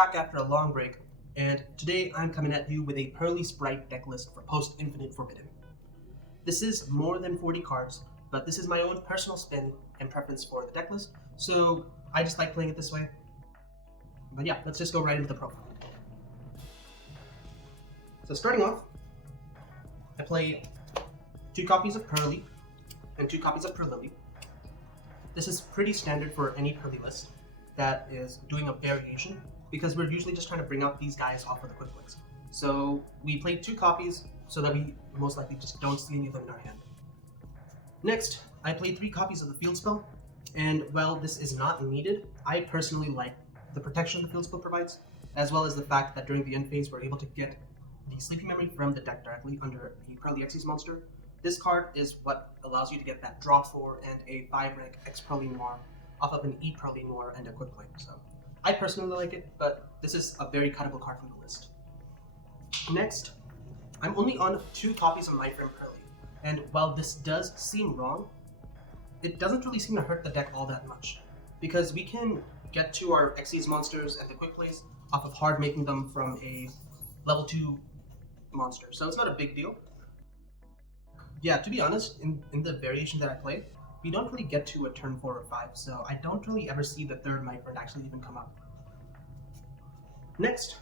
back after a long break, and today I'm coming at you with a Purrely Spright deck list for post-Infinite Forbidden. This is more than 40 cards, but this is my own personal spin and preference for the deck list, so I just like playing it this way. But yeah, let's just go right into the profile. So starting off, I play 2 copies of Purrely and 2 copies of Purrely. This is pretty standard for any Purrely list that is doing a variation, because we're usually just trying to bring out these guys off of the quick plays. So we played 2 copies so that we most likely just don't see any of them in our hand. Next, I played 3 copies of the field spell, and while this is not needed, I personally like the protection the field spell provides, as well as the fact that during the end phase we're able to get the sleeping memory from the deck directly under a Purrely Xyz monster. This card is what allows you to get that draw 4 and a 5 rank X Purrely Noir off of an E Purrely Noir and a quick play. So I personally like it, but this is a very cuttable card from the list. Next, I'm only on 2 copies of Mindframe Purrely, and while this does seem wrong, it doesn't really seem to hurt the deck all that much, because we can get to our Xyz monsters and the quick plays off of hard making them from a level 2 monster, so it's not a big deal. Yeah, to be honest, in the variation that I play, we don't really get to a turn 4 or 5, so I don't really ever see the third Mindframe actually even come up. Next,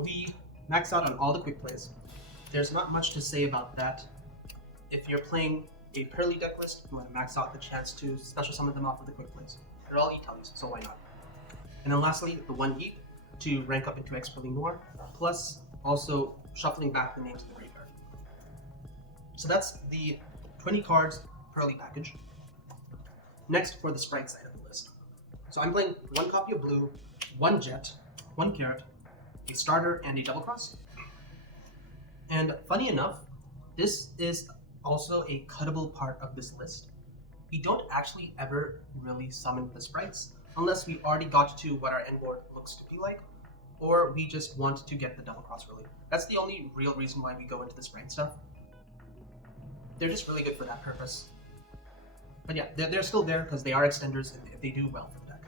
we max out on all the quick plays. There's not much to say about that. If you're playing a Purrely deck list, you want to max out the chance to special summon them off of the quick plays. They're all E-Tellies, so why not? And then lastly, the 1 Yeet to rank up into X Purrely Noir, plus also shuffling back the names of the graveyard. So that's the 20 cards Purrely package. Next, for the Sprite side of the list. So I'm playing 1 copy of blue, 1 jet, 1 carrot, a starter, and a double cross. And funny enough, this is also a cuttable part of this list. We don't actually ever really summon the sprites unless we already got to what our end board looks to be like, or we just want to get the double cross really. That's the only real reason why we go into the sprite stuff. They're just really good for that purpose. But yeah, they're still there because they are extenders and they do well for the deck.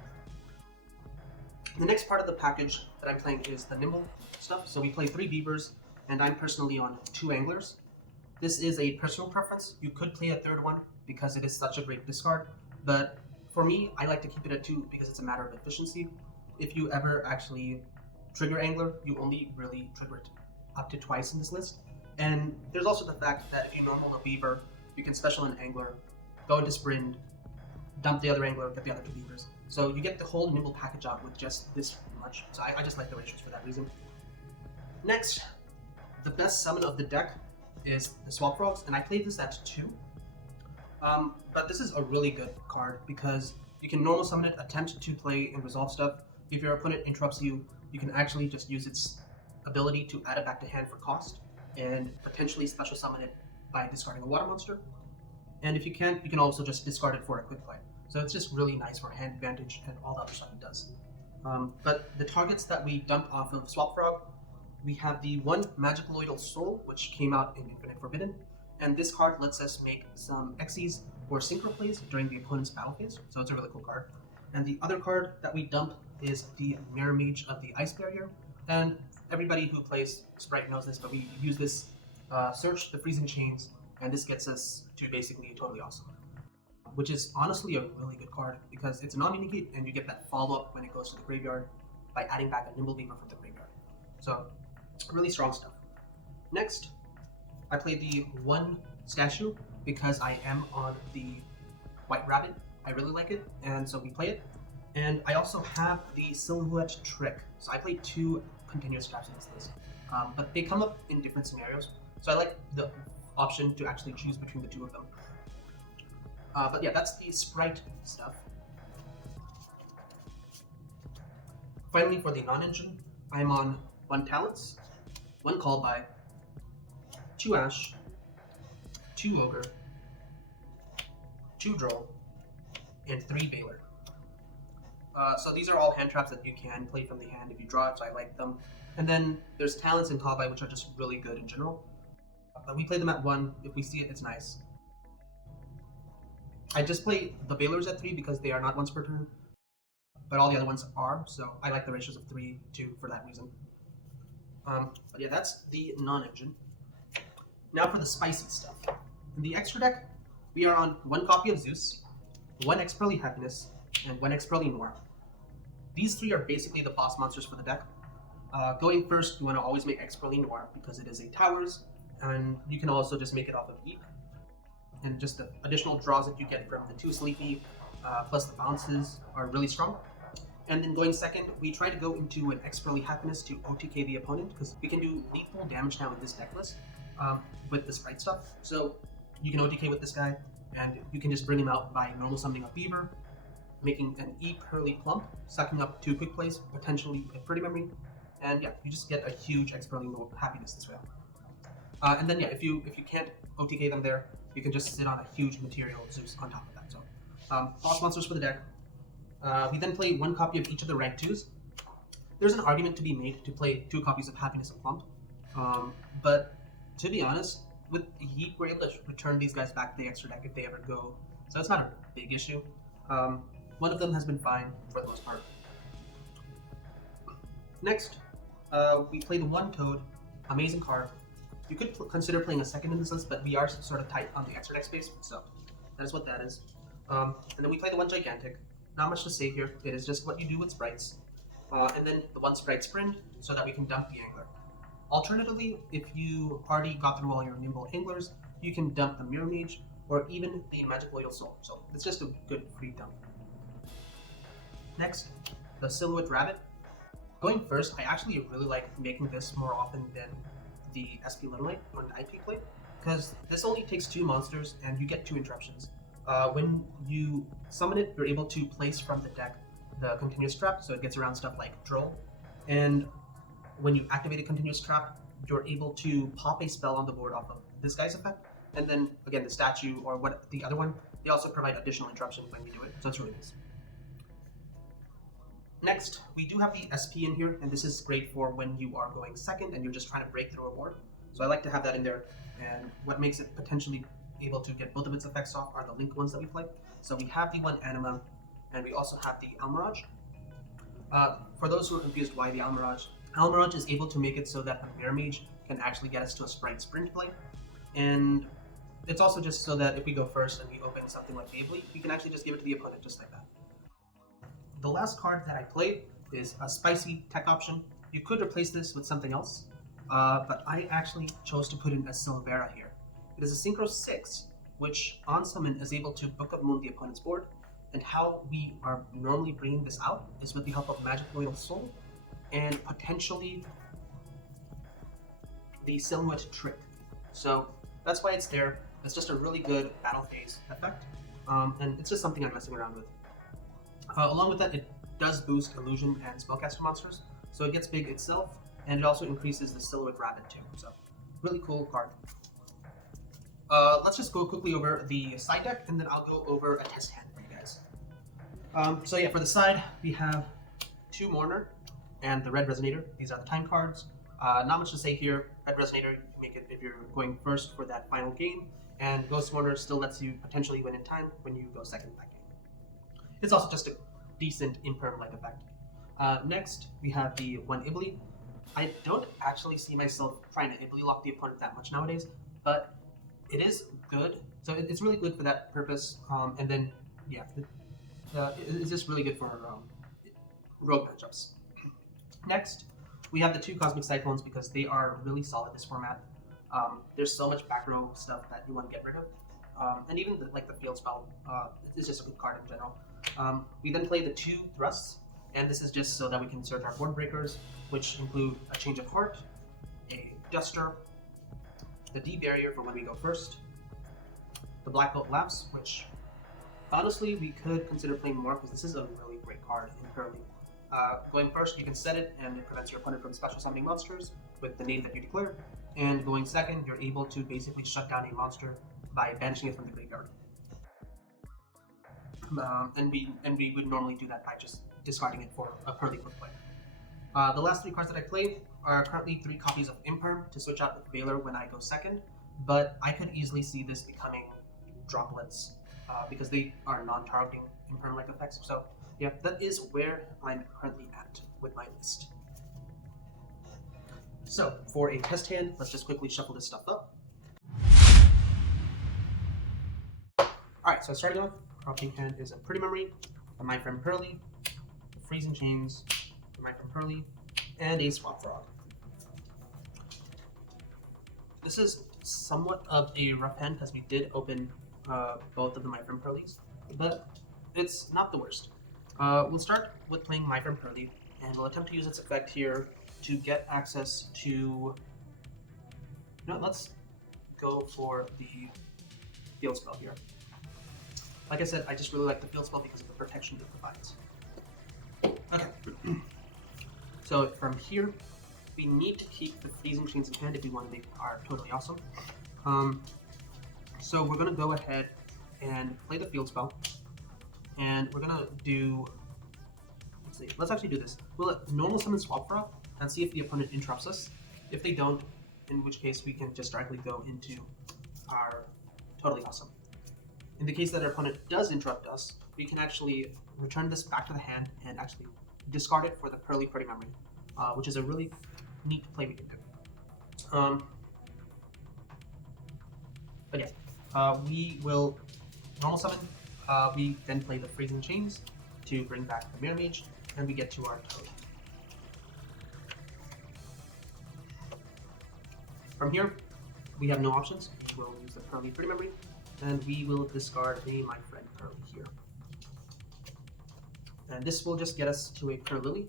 The next part of the package that I'm playing is the Nimble stuff. So we play 3 Beavers, and I'm personally on 2 Anglers. This is a personal preference. You could play a 3rd one because it is such a great discard, but for me, I like to keep it at 2 because it's a matter of efficiency. If you ever actually trigger Angler, you only really trigger it up to twice in this list. And there's also the fact that if you normal a Beaver, you can special an Angler, go into Sprint, dump the other Angler, get the other 2 Beavers. So you get the whole Nimble package out with just this much. So I just like the ratios for that reason. Next, the best summon of the deck is the Swamp Frogs, and I played this at 2. But this is a really good card because you can normal summon it, attempt to play and resolve stuff. If your opponent interrupts you, you can actually just use its ability to add it back to hand for cost, and potentially special summon it by discarding a water monster. And if you can't, you can also just discard it for a quick play. So it's just really nice for hand advantage and all the other stuff it does. But the targets that we dump off of Swamp Frog, we have the 1 Magicaloidal Soul, which came out in Infinite Forbidden, and this card lets us make some Xyz or synchro plays during the opponent's battle phase, so it's a really cool card. And the other card that we dump is the Mirror Mage of the Ice Barrier, and everybody who plays Sprite knows this, but we use this search the Freezing Chains, and this gets us to basically totally awesome, which is honestly a really good card because it's a non-negate and you get that follow-up when it goes to the graveyard by adding back a Nimble Beaver from the graveyard. So really strong stuff. Next, I play the 1 statue because I am on the White Rabbit. I really like it, and so we play it. And I also have the Silhouette Trick. So I play 2 continuous traps in this list, but they come up in different scenarios. So I like the option to actually choose between the 2 of them. But yeah, that's the Sprite stuff. Finally, for the non-engine, I'm on 1 Talents, 1 Call By, 2 Ash, 2 Ogre, 2 Droll, and 3 Baylor. So these are all hand traps that you can play from the hand if you draw it, so I like them. And then there's Talents and Call By, which are just really good in general. But we play them at 1. If we see it, it's nice. I just play the Baylors at 3 because they are not once per turn. but all the other ones are, so I like the ratios of 3-2 for that reason. But yeah, that's the non-engine. Now for the spicy stuff. In the extra deck, we are on 1 copy of Zeus, 1 Purrely Happiness, and 1 Purrely Noir. These 3 are basically the boss monsters for the deck. Going first, you want to always make Purrely Noir because it is a towers, and you can also just make it off of Eep. And just the additional draws that you get from the 2 Sleepy, plus the bounces, are really strong. And then going second, we try to go into an Purrely Happiness to OTK the opponent, because we can do lethal damage now with this deck list, with the Sprite stuff. So you can OTK with this guy, and you can just bring him out by normal summoning a Beaver, making an Purrely Plump, sucking up 2 quick plays, potentially a Pretty Memory, and yeah, you just get a huge Purrely Happiness this way. And then yeah, if you can't OTK them there, you can just sit on a huge material Zeus on top of that. So boss monsters for the deck. We then play 1 copy of each of the rank 2s. There's an argument to be made to play 2 copies of Happiness and Plump, but to be honest, with Heat, we're able to return these guys back to the extra deck if they ever go, so it's not a big issue. One of them has been fine for the most part. Next, we play the 1 Toad, amazing card. You could consider playing a second in this list, but we are sort of tight on the extra deck space, so that is what that is. And then we play the 1 Gigantic. Not much to say here, it is just what you do with sprites. And then the 1 Sprite Sprint, so that we can dump the Angler. Alternatively, if you already got through all your Nimble Anglers, you can dump the Mirror Mage, or even the Magic Loyal Soul, so it's just a good free dump. Next, the Silhouette Rabbit. Going first, I actually really like making this more often than the SP Little Knight on IP play, because this only takes 2 monsters and you get 2 interruptions. When you summon it, you're able to place from the deck the Continuous Trap, so it gets around stuff like Droll, and when you activate a Continuous Trap, you're able to pop a spell on the board off of this guy's effect, and then again the statue or what the other one, they also provide additional interruption when we do it, so it's really nice. Next, we do have the SP in here, and this is great for when you are going second and you're just trying to break through a board. So I like to have that in there, and what makes it potentially able to get both of its effects off are the link ones that we play. So we have the 1 Anima, and we also have the Almirage. For those who are confused why the Almirage is able to make it so that a Mirror Mage can actually get us to a Sprite Sprint play, and it's also just so that if we go first and we open something like Beyblade, we can actually just give it to the opponent just like that. The last card that I played is a spicy tech option. You could replace this with something else, but I actually chose to put in a Silvera here. It is a Synchro 6, which on summon is able to book up Moon the opponent's board, and how we are normally bringing this out is with the help of Magic Loyal Soul, and potentially the Silhouette Trick. So that's why it's there. It's just a really good battle phase effect, and it's just something I'm messing around with. Along with that, it does boost Illusion and Spellcaster monsters, so it gets big itself, and it also increases the Silhouette Rabbit too, so really cool card. Let's just go quickly over the side deck, and then I'll go over a test hand for you guys. So yeah, for the side, we have 2 Mourner and the Red Resonator. These are the time cards. Not much to say here. Red Resonator, you make it if you're going first for that final game, and Ghost Mourner still lets you potentially win in time when you go second that game. It's also just a decent imperm-like effect. Next, we have the 1 Ibly. I don't actually see myself trying to Ibly lock the opponent that much nowadays, but it is good. So it's really good for that purpose. And then, yeah, it's just really good for rogue matchups. Next, we have the 2 Cosmic Cyclones because they are really solid this format. There's so much back row stuff that you want to get rid of. And even the field spell, it's just a good card in general. We then play the 2 Thrusts, and this is just so that we can search our board breakers, which include a Change of Heart, a Duster, the D Barrier for when we go first, the Black Bolt Lapse, which honestly we could consider playing more because this is a really great card in Purrely. Going first, you can set it and it prevents your opponent from special summoning monsters with the name that you declare, and going second, you're able to basically shut down a monster by banishing it from the graveyard. And we would normally do that by just discarding it for a Purrely quick play. The last 3 cards that I played are currently 3 copies of Imperm to switch out with Valor when I go second, but I could easily see this becoming Droplets because they are non-targeting Imperm-like effects. So yeah, that is where I'm currently at with my list. So for a test hand, let's just quickly shuffle this stuff up. Alright, so starting off, our opening hand is a Pretty Memory, a Mind from Purrely, Freezing Chains, a Mind from Purrely, and a Swap Frog. This is somewhat of a rough hand because we did open both of the Mind from Purrelys, but it's not the worst. We'll start with playing Mind from Purrely, and we'll attempt to use its effect here to get access to... No, let's go for the Field Spell here. Like I said, I just really like the Field Spell because of the protection it provides. Okay. So from here, we need to keep the Freezing Chains in hand if we want to make our Totally Awesome. So we're going to go ahead and play the Field Spell. And we're going to do... Let's see. Let's actually do this. We'll normal summon Swap Frog and see if the opponent interrupts us. If they don't, in which case we can just directly go into our Totally Awesome. In the case that our opponent does interrupt us, we can actually return this back to the hand and actually discard it for the Purrely Pretty Memory, which is a really neat play we can do. But yeah, we will normal summon, we then play the Freezing Chains to bring back the Mirror Mage, and we get to our Toad. From here, we have no options. We will use the Purrely Pretty Memory, and we will discard My Friend Purrely here. And this will just get us to a Purrely,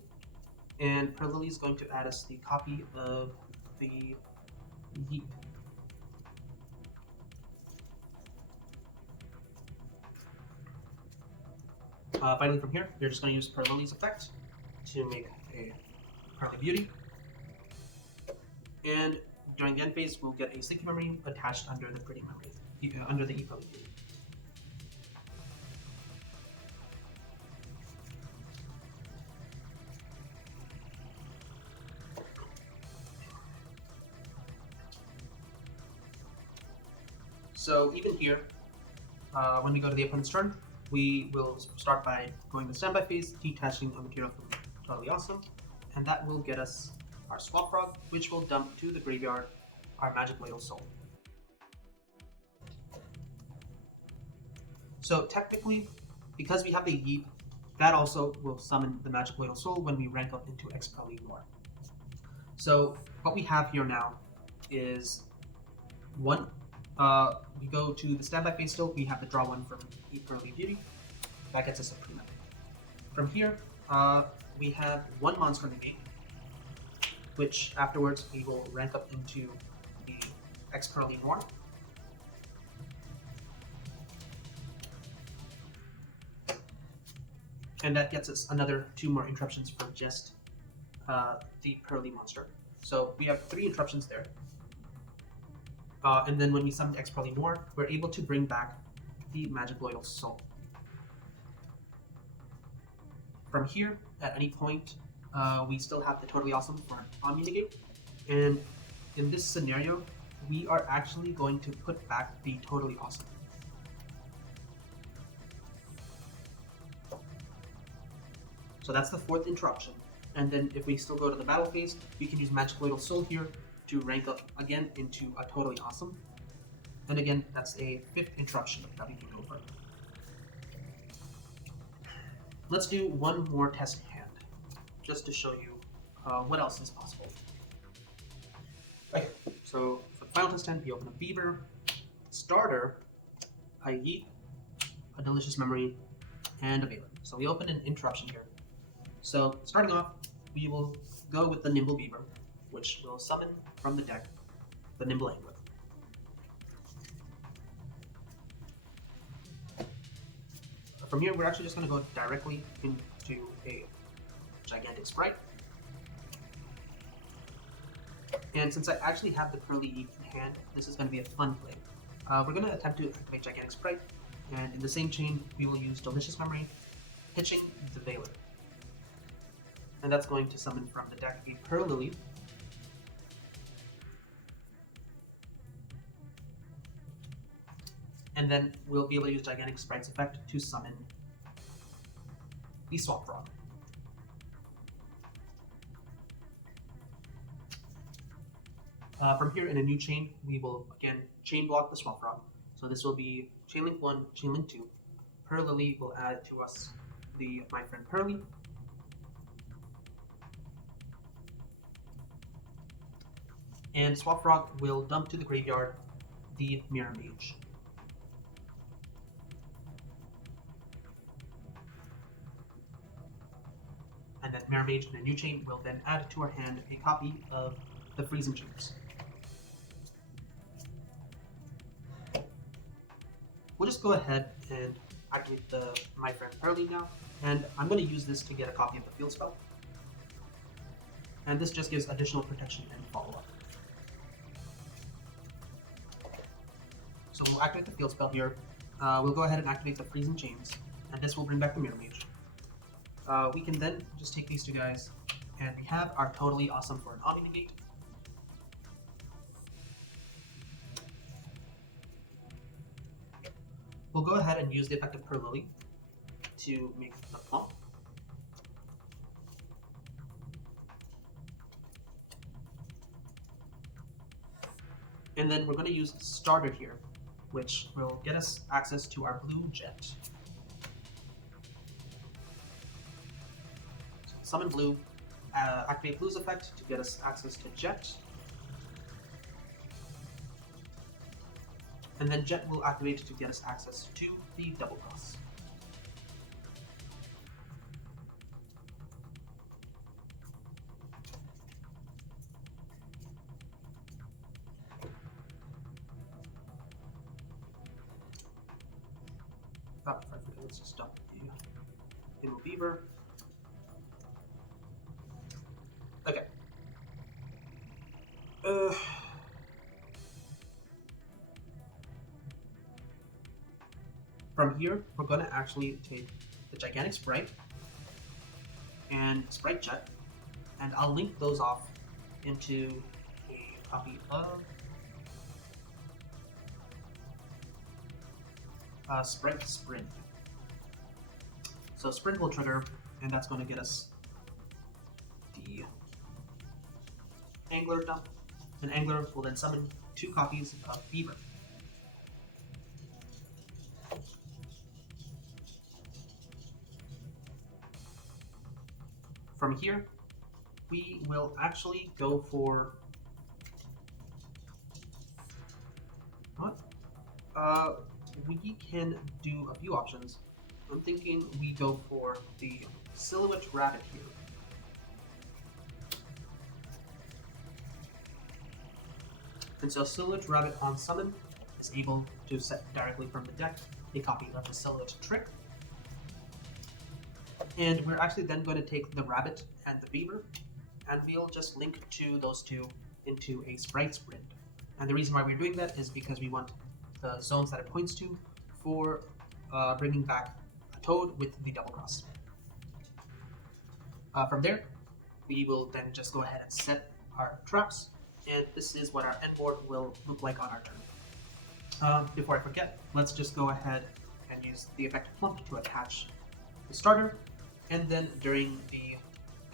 and Purrely is going to add us the copy of the Yeet. Finally, from here, we're just going to use Purrely's effect to make a Purrely Beauty. And during the end phase, we'll get a Sticky Memory attached under the Pretty Memory, under the Purrely Beauty. So even here, when we go to the opponent's turn, we will start by going to standby phase, detaching a material from Totally Awesome, and that will get us our Swap Frog, which will dump to the graveyard our Magic Ladle Soul. So technically, because we have the Yeet, that also will summon the Magic Ladle Soul when we rank up into X-Purrely more. So what we have here now is one. We go to the standby phase still, we have to draw one from Purrely Beauty. That gets us a Pretty Memory. From here, we have one monster in the game, which afterwards we will rank up into the X-Purrely more. And that gets us another 2 more interruptions for just the Purrely monster. So we have 3 interruptions there. And then when we summon X-Purrely more, we're able to bring back the Magic Ladle Soul. From here, at any point, we still have the Totally Awesome for Omni Negate. And in this scenario, we are actually going to put back the Totally Awesome. So that's the 4th interruption. And then if we still go to the battle phase, we can use Magic Ladle Soul here to rank up again into a Totally Awesome. And again, that's a 5th interruption that we can go for. Let's do one more test hand, just to show you what else is possible. Okay, so for the final test hand, we open a Beaver, starter, a Yeet, a Delicious Memory, and a Veiler. So we open an interruption here. So starting off, we will go with the Nimble Beaver, which will summon from the deck the Nimble Angler. From here, we're actually just going to go directly into a Gigantic Sprite. And since I actually have the Purrely Yeet in hand, this is going to be a fun play. We're going to attempt to activate Gigantic Sprite, and in the same chain, we will use Delicious Memory, pitching the Veiler. And that's going to summon from the deck a Purrely, and then we'll be able to use Gigantic Sprite's effect to summon the Swamp Frog. From here in a new chain, we will again chain block the Swamp Frog. So this will be chain link 1, chain link 2. Purrely will add to us my friend Purrely. And Swamp Frog will dump to the graveyard the Mirror Mage. And that Mirror Mage in a new chain will then add to our hand a copy of the Freezing Chains. We'll just go ahead and activate my friend Purrely now, and I'm going to use this to get a copy of the field spell. And this just gives additional protection and follow-up. So we'll activate the field spell here. We'll go ahead and activate the Freezing Chains, and this will bring back the Mirror Mage. We can then just take these two guys, and we have our totally awesome for an Omni Negate. We'll go ahead and use the effect of Purrely to make the plump. And then we're going to use Starter here, which will get us access to our blue jet. So summon blue, activate blue's effect to get us access to jet. And then jet will activate to get us access to the double cross. Before I forget, let's just dump the Immo Beaver. Okay. From here, we're going to actually take the Gigantic Sprite and Sprite Jet, and I'll link those off into a copy of Sprite Sprint. So Sprint will trigger, and that's going to get us the Angler dump. An Angler will then summon 2 copies of Beaver. From here, we will actually go for what? We can do a few options. I'm thinking we go for the Silhouette Rabbit here. And so Silhouette Rabbit on summon is able to set directly from the deck a copy of the Silhouette Trick. And we're actually then going to take the rabbit and the beaver, and we'll just link to those two into a Sprite Sprint. And the reason why we're doing that is because we want the zones that it points to for bringing back a Toad with the double cross. From there, we will then just go ahead and set our traps, and this is what our end board will look like on our turn. Before I forget, let's just go ahead and use the effect Plump to attach the starter. And then during the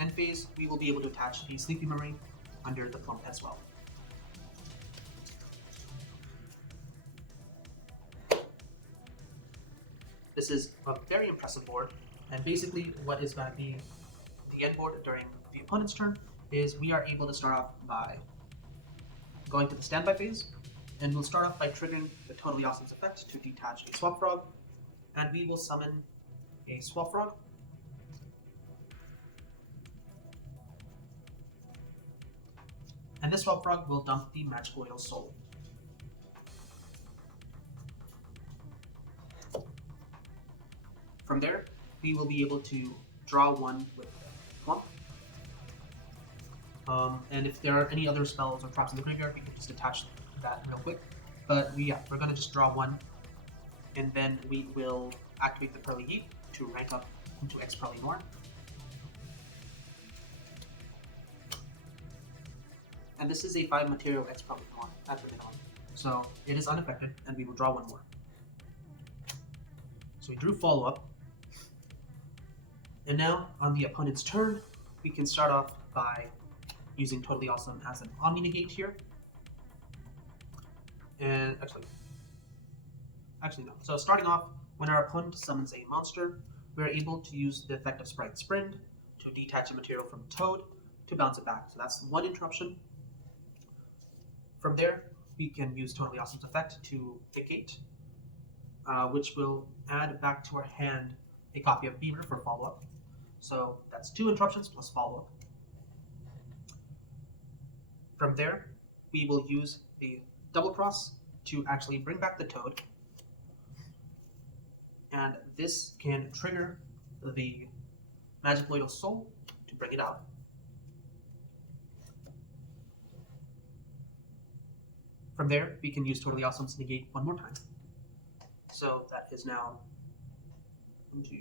end phase, we will be able to attach the Sleepy Memory under the Plump as well. This is a very impressive board, and basically what is going to be the end board during the opponent's turn is we are able to start off by going to the standby phase, and we'll start off by triggering the Totally Awesome's effect to detach a Swamp Frog, and we will summon a Swamp Frog. And this Swamp Frog will dump the Magical Soul. From there, we will be able to draw one with Plump. And if there are any other spells or traps in the graveyard, we can just attach that real quick. But we're going to just draw one, and then we will activate the Purrely Heat to rank up into X Purrely Noir. And this is a 5 material X Purrely Noir at the minimum. So it is unaffected, and we will draw one more. So we drew follow-up. And now, on the opponent's turn, we can start off by using Totally Awesome as an Omni Negate here. And actually no. So starting off, when our opponent summons a monster, we're able to use the effect of Spright Sprint to detach a material from Toad to bounce it back. So that's one interruption. From there, we can use Totally Awesome's effect to negate, which will add back to our hand a copy of Beaver for follow-up. So that's 2 interruptions plus follow-up. From there, we will use the Double Cross to actually bring back the Toad. And this can trigger the Magicloidal Soul to bring it out. From there, we can use Totally Awesome's negate one more time. So that is now 1, 2,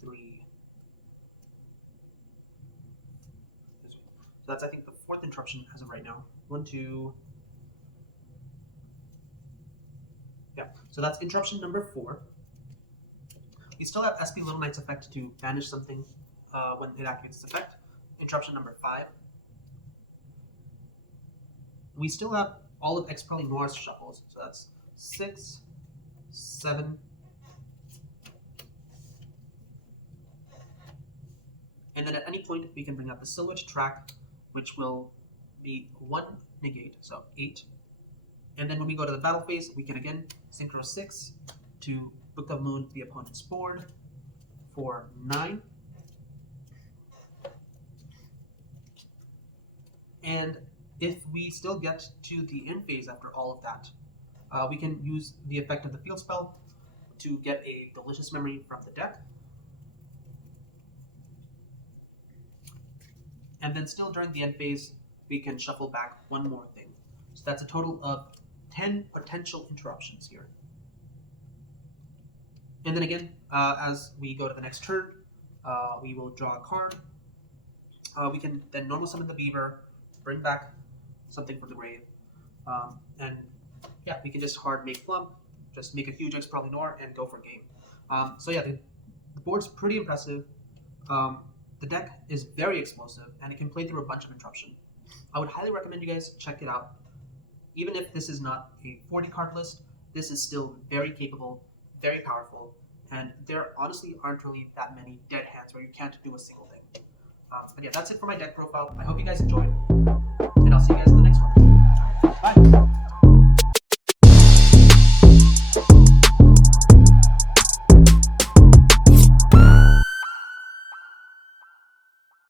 3. So that's, I think, the 4th interruption as of right now. 1, 2. Yeah, so that's interruption number 4. We still have SP Little Knight's effect to banish something when it activates its effect. Interruption number 5. We still have all of X Purrely Noir's shuffles, so that's 6, 7, and then at any point we can bring out the Silhouette Track, which will be 1 negate, so 8. And then when we go to the battle phase, we can again Synchro 6 to Book of Moon the opponent's board for 9. And if we still get to the end phase after all of that, we can use the effect of the field spell to get a Delicious Memory from the deck. And then still during the end phase, we can shuffle back one more thing. So that's a total of 10 potential interruptions here. And then again, as we go to the next turn, we will draw a card. We can then normal summon the Beaver, bring back something from the grave, and yeah, we can just hard make flump, just make a huge X Purrely Noir, and go for game. So yeah, the board's pretty impressive. The deck is very explosive, and it can play through a bunch of interruption. I would highly recommend you guys check it out. Even if this is not a 40 card list, this is still very capable, very powerful, and there honestly aren't really that many dead hands where you can't do a single thing. But yeah, that's it for my deck profile. I hope you guys enjoyed.